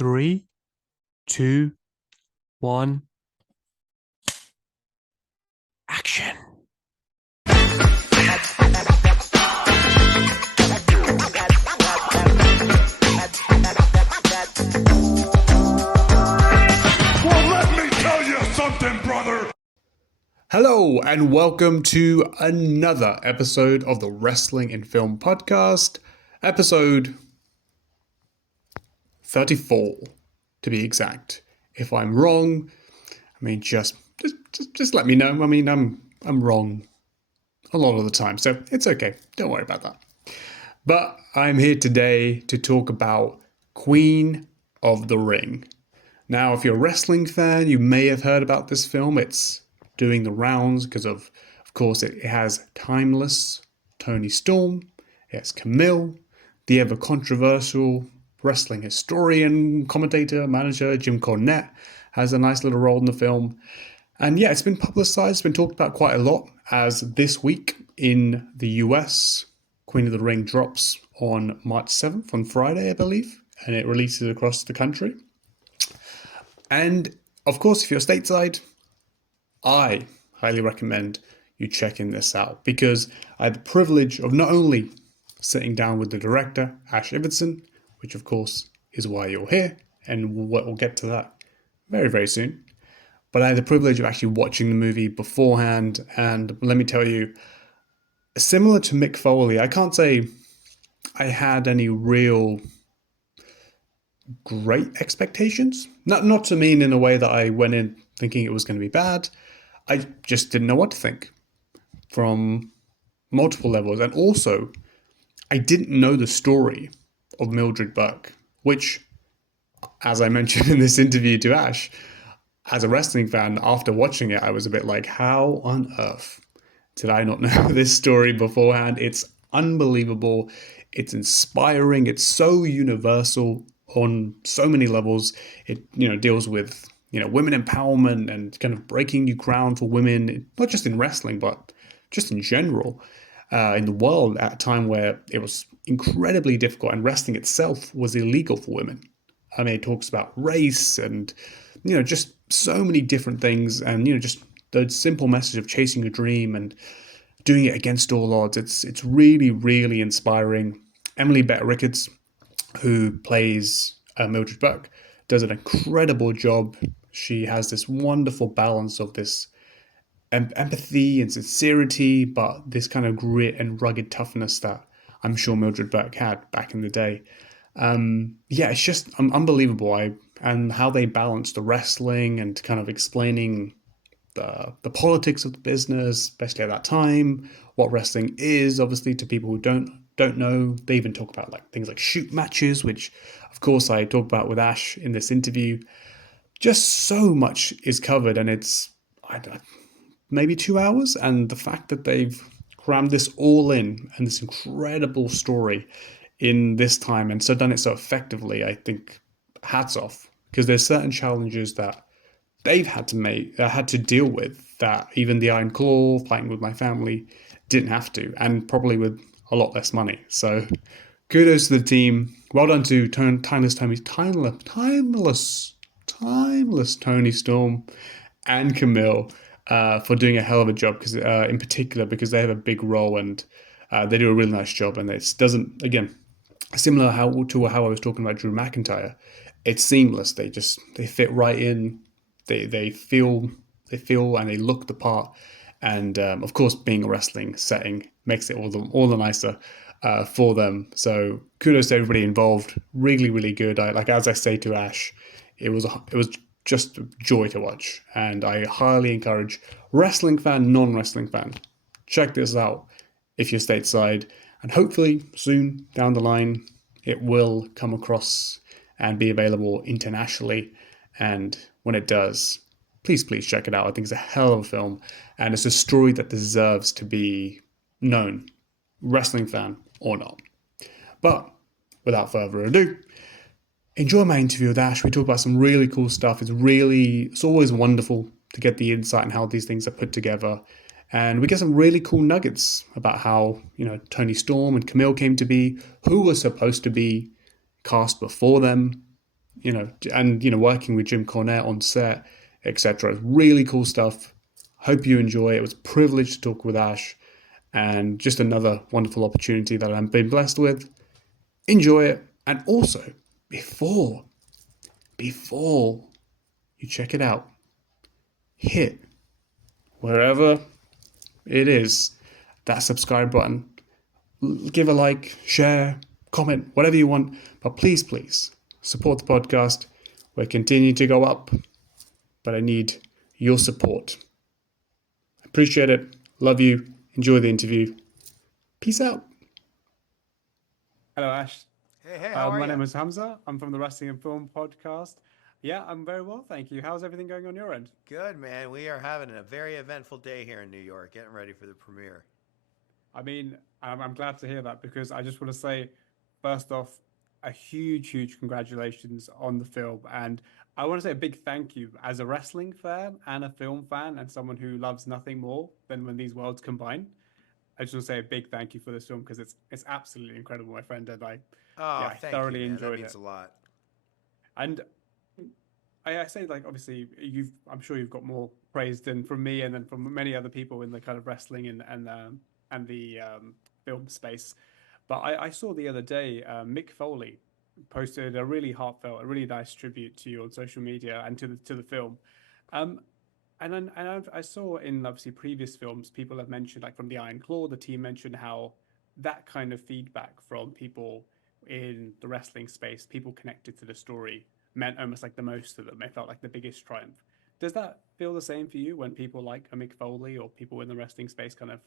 Three, two, one, action. Well, let me tell you something, brother. Hello, and welcome to another episode of the Wrestling in Film podcast, episode 34, to be exact. If I'm wrong, just let me know. I'm wrong a lot of the time, so it's okay. Don't worry about that. But I'm here today to talk about Queen of the Ring. Now, if you're a wrestling fan, you may have heard about this film. It's doing the rounds because of course, it has timeless Toni Storm, it has Kamille, the ever controversial wrestling historian, commentator, manager, Jim Cornette has a nice little role in the film. And yeah, it's been publicized, it's been talked about quite a lot, as this week in the US, Queen of the Ring drops on March 7th, on Friday, I believe, and it releases across the country. And of course, if you're stateside, I highly recommend you checking this out because I had the privilege of not only sitting down with the director, Ash Avildsen, which of course is why you're here, and we'll get to that very, very soon. But I had the privilege of actually watching the movie beforehand, and let me tell you, similar to Mick Foley, I can't say I had any real great expectations. Not to mean in a way that I went in thinking it was going to be bad. I just didn't know what to think from multiple levels. And also, I didn't know the story of Mildred Burke, which, as I mentioned in this interview to Ash, as a wrestling fan, after watching it, I was a bit like, how on earth did I not know this story beforehand? It's unbelievable. It's inspiring. It's so universal on so many levels. It, deals with, women empowerment and kind of breaking new ground for women, not just in wrestling, but just in general, in the world at a time where it was incredibly difficult and wrestling itself was illegal for women. I mean, it talks about race and, just so many different things, and, just the simple message of chasing a dream and doing it against all odds. It's really, really inspiring. Emily Bett Rickards, who plays Mildred Burke, does an incredible job. She has this wonderful balance of this empathy and sincerity, but this kind of grit and rugged toughness that I'm sure Mildred Burke had back in the day. It's just unbelievable. And how they balance the wrestling and kind of explaining the politics of the business, especially at that time, what wrestling is, obviously, to people who don't know. They even talk about things like shoot matches, which of course I talked about with Ash in this interview. Just so much is covered, and it's maybe 2 hours, and the fact that they've crammed this all in and this incredible story in this time and so done it so effectively, I think hats off, because there's certain challenges that they've had to deal with that even the Iron Claw, Fighting With My Family, didn't have to, and probably with a lot less money. So kudos to the team. Well done to timeless Toni Storm and Kamille for doing a hell of a job, because in particular because they have a big role and they do a really nice job. And it doesn't, again, similar to how I was talking about Drew McIntyre, it's seamless. They fit right in. They feel and they look the part. And of course, being a wrestling setting makes it all the nicer for them. So kudos to everybody involved. Really, really good. As I say to Ash, it was just a joy to watch, and I highly encourage wrestling fan, non-wrestling fan, check this out if you're stateside, and hopefully soon down the line it will come across and be available internationally. And when it does, please check it out. I think it's a hell of a film, and it's a story that deserves to be known, wrestling fan or not. But without further ado, enjoy my interview with Ash. We talk about some really cool stuff. It's always wonderful to get the insight on how these things are put together. And we get some really cool nuggets about how, Toni Storm and Kamille came to be, who was supposed to be cast before them, and working with Jim Cornette on set, etc. Really cool stuff. Hope you enjoy. It was a privilege to talk with Ash, and just another wonderful opportunity that I've been blessed with. Enjoy it, and also before you check it out, hit wherever it is that subscribe button. Give a like, share, comment, whatever you want. But please support the podcast. We're continuing to go up, but I need your support. Appreciate it. Love you. Enjoy the interview. Peace out. Hello, Ash. Hey, how are My you? name is Humza. I'm from the Wrestling and Film podcast. Yeah, I'm very well, thank you. How's everything going on your end? Good, man. We are having a very eventful day here in New York, getting ready for the premiere. I mean, I'm glad to hear that because I just want to say, first off, a huge congratulations on the film. And I want to say a big thank you as a wrestling fan and a film fan and someone who loves nothing more than when these worlds combine. I just want to say a big thank you for this film because it's absolutely incredible, my friend. And Oh, I thank you, thoroughly man. That enjoyed means it. a lot. And I say, like, obviously I'm sure you've got more praise than from me and then from many other people in the kind of wrestling and the film space. But I saw the other day Mick Foley posted a really heartfelt, a really nice tribute to you on social media and to the film. Um, I saw in obviously previous films, people have mentioned, like from the Iron Claw, the team mentioned how that kind of feedback from people in the wrestling space, people connected to the story, meant almost like the most to them. It felt like the biggest triumph. Does that feel the same for you when people like a Mick Foley or people in the wrestling space kind of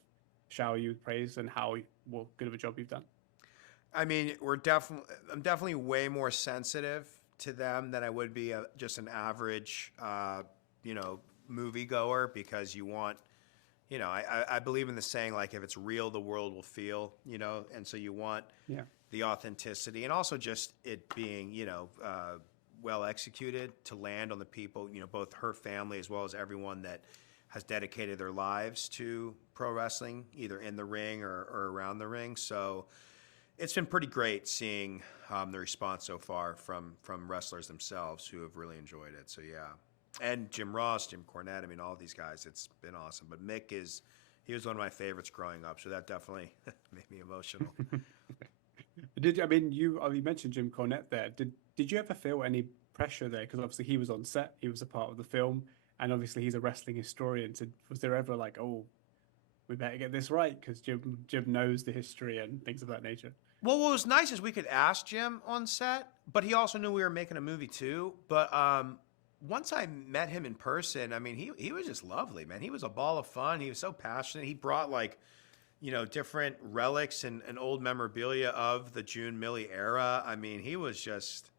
shower you with praise and how well, good of a job you've done? I mean, I'm definitely way more sensitive to them than I would be just an average, you know, moviegoer because you want, I believe in the saying, like, if it's real, the world will feel, and so you want Yeah. the authenticity and also just it being, well executed to land on the people, both her family as well as everyone that has dedicated their lives to pro wrestling, either in the ring or around the ring. So it's been pretty great seeing the response so far from wrestlers themselves who have really enjoyed it. So yeah, and Jim Ross, Jim Cornette, I mean, all these guys, it's been awesome. But he was one of my favorites growing up, so that definitely made me emotional. You mentioned Jim Cornette there. Did you ever feel any pressure there? Because obviously he was on set, he was a part of the film, and obviously he's a wrestling historian. So was there ever like, oh, we better get this right because Jim knows the history and things of that nature? Well, what was nice is we could ask Jim on set, but he also knew we were making a movie too. But once I met him in person, I mean, he was just lovely, man. He was a ball of fun. He was so passionate. He brought like, different relics and old memorabilia of the June Millie era. I mean, he was just,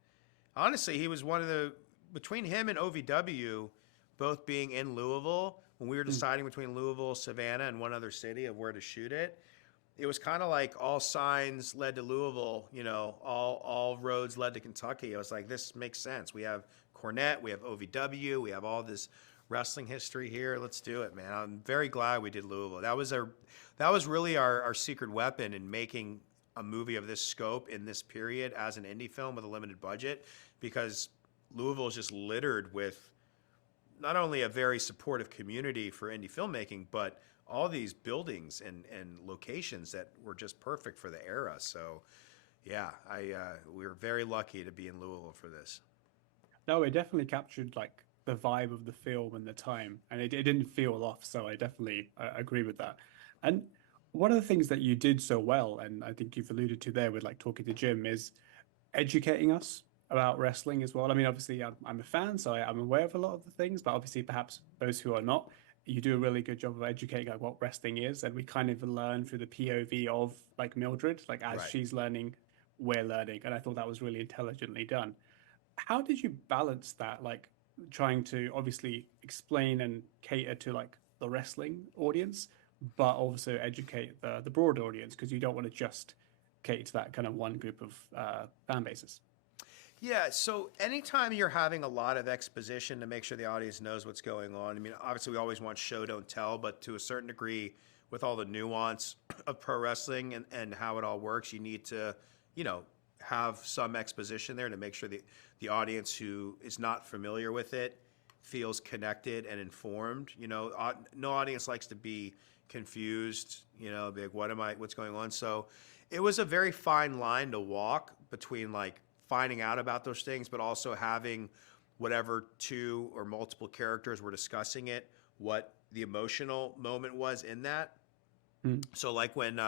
honestly, he was one of between him and OVW, both being in Louisville, when we were deciding between Louisville, Savannah, and one other city of where to shoot it, it was kind of like all signs led to Louisville, all roads led to Kentucky. I was like, this makes sense. We have Cornette, we have OVW, we have all this wrestling history here. Let's do it, man. I'm very glad we did Louisville. That was really our secret weapon in making a movie of this scope in this period as an indie film with a limited budget, because Louisville is just littered with not only a very supportive community for indie filmmaking, but all these buildings and locations that were just perfect for the era. So, yeah, we were very lucky to be in Louisville for this. No, it definitely captured like the vibe of the film and the time, and it didn't feel off. So I definitely agree with that. And one of the things that you did so well, and I think you've alluded to there with like talking to Jim, is educating us about wrestling as well. I mean, obviously, I'm a fan, so I'm aware of a lot of the things, but obviously, perhaps those who are not, you do a really good job of educating like what wrestling is, and we kind of learn through the POV of like Mildred, like as Right. she's learning, we're learning, and I thought that was really intelligently done. How did you balance that, like trying to obviously explain and cater to like the wrestling audience, but also educate the broader audience because you don't want to just cater to that kind of one group of fan bases? Yeah, so anytime you're having a lot of exposition to make sure the audience knows what's going on, I mean, obviously we always want show, don't tell, but to a certain degree, with all the nuance of pro wrestling and how it all works, you need to, have some exposition there to make sure the audience who is not familiar with it feels connected and informed. You know, no audience likes to be confused, you know, be like, what's going on? So it was a very fine line to walk between like finding out about those things, but also having whatever two or multiple characters were discussing it, what the emotional moment was in that. So like when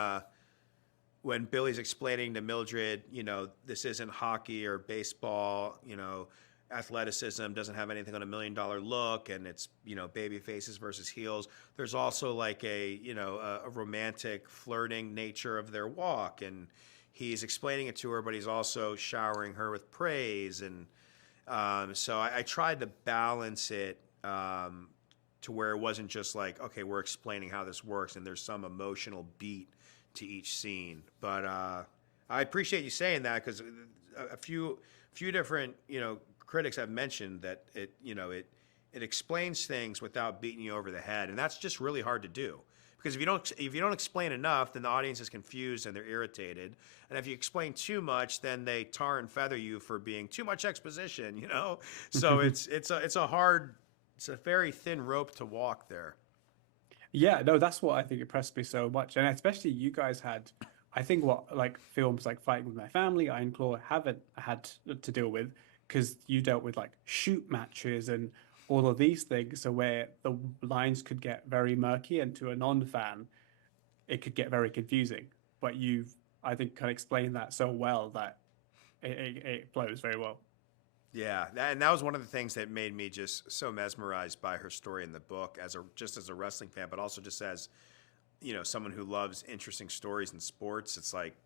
Billy's explaining to Mildred, you know, this isn't hockey or baseball, you know, athleticism doesn't have anything on $1 million look, and it's, you know, baby faces versus heels. There's also like a, you know, a romantic flirting nature of their walk, and he's explaining it to her, but he's also showering her with praise. And so I tried to balance it to where it wasn't just like, okay, we're explaining how this works and there's some emotional beat to each scene. But I appreciate you saying that, because a few different, you know, critics have mentioned that it, you know, it explains things without beating you over the head, and that's just really hard to do. Because if you don't explain enough, then the audience is confused and they're irritated. And if you explain too much, then they tar and feather you for being too much exposition, you know? So it's a very thin rope to walk there. Yeah, no, that's what I think impressed me so much. And especially you guys had, I think, what like films like Fighting With My Family, Iron Claw haven't had to deal with, because you dealt with like shoot matches and all of these things, so where the lines could get very murky, and to a non-fan, it could get very confusing. But you've, I think, kind of explained that so well that it flows very well. Yeah, and that was one of the things that made me just so mesmerized by her story in the book, just as a wrestling fan, but also just as, you know, someone who loves interesting stories in sports. It's like,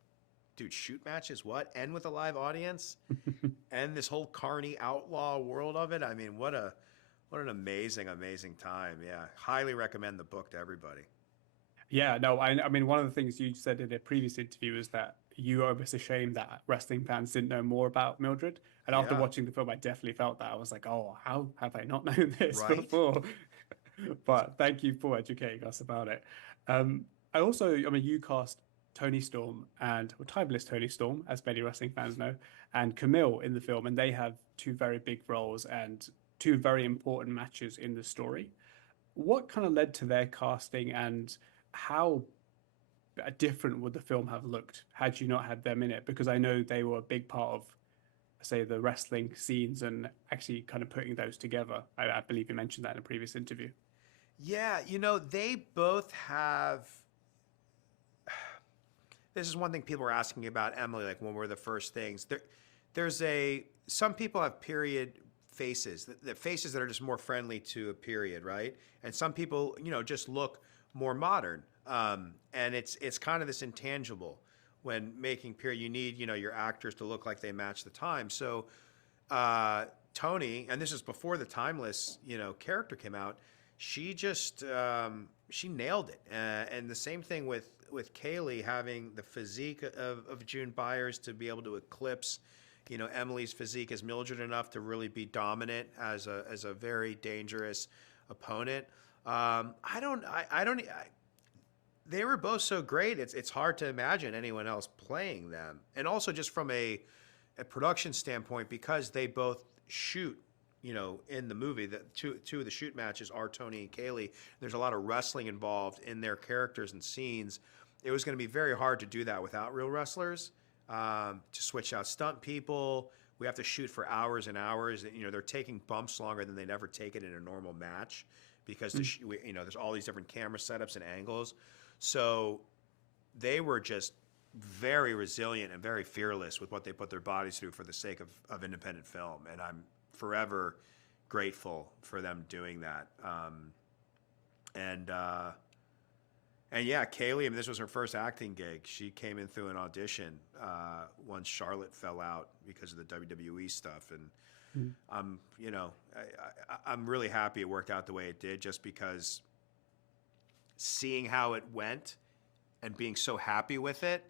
dude, shoot matches, what? And with a live audience? And this whole carny outlaw world of it? I mean, what an amazing, amazing time. Yeah, highly recommend the book to everybody. Yeah, no, I mean, one of the things you said in a previous interview is that you were almost ashamed that wrestling fans didn't know more about Mildred. And after Yeah. watching the film, I definitely felt that. I was like, oh, how have I not known this Right? before? But thank you for educating us about it. I mean, you cast Toni Storm well, timeless Toni Storm, as many wrestling fans know, and Kamille in the film, and they have two very big roles and two very important matches in the story. What kind of led to their casting, and how different would the film have looked had you not had them in it? Because I know they were a big part of, say, the wrestling scenes and actually kind of putting those together. I believe you mentioned that in a previous interview. Yeah, you know, they both have. This is one thing people were asking about Emily, like when were the first things. Some people have period faces, the faces that are just more friendly to a period, right? And some people, you know, just look more modern. And it's kind of this intangible. When making period, you need, you know, your actors to look like they match the time. So Toni, and this is before the timeless, you know, character came out, she just she nailed it. And the same thing with Kaylee, having the physique of June Byers to be able to eclipse, you know, Emily's physique as Mildred enough to really be dominant as a very dangerous opponent. They were both so great. It's hard to imagine anyone else playing them. And also just from a production standpoint, because they both shoot, you know, in the movie, the two of the shoot matches are Toni and Kaylee. There's a lot of wrestling involved in their characters and scenes. It was going to be very hard to do that without real wrestlers, to switch out stunt people. We have to shoot for hours and hours. You know, they're taking bumps longer than they'd ever take it in a normal match, because you know, there's all these different camera setups and angles. So they were just very resilient and very fearless with what they put their bodies through for the sake of independent film. And I'm forever grateful for them doing that. And yeah, Kaylee, I mean, this was her first acting gig. She came in through an audition once Charlotte fell out because of the WWE stuff. And you know, I'm really happy it worked out the way it did, just because seeing how it went and being so happy with it.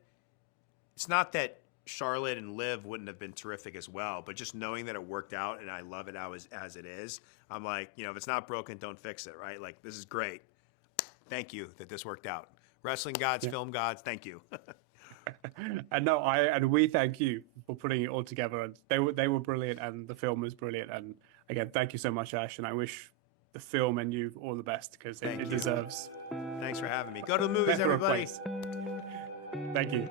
It's not that Charlotte and Liv wouldn't have been terrific as well, but just knowing that it worked out and I love it as it is, I'm like, you know, if it's not broken, don't fix it, right? Like, this is great. Thank you that this worked out. Wrestling gods, film gods, thank you. And no, we thank you for putting it all together. And they were brilliant, and the film was brilliant. And again, thank you so much, Ash. And I wish the film and you all the best, because it deserves Thanks for having me. Go to the movies, better everybody. place. Thank you.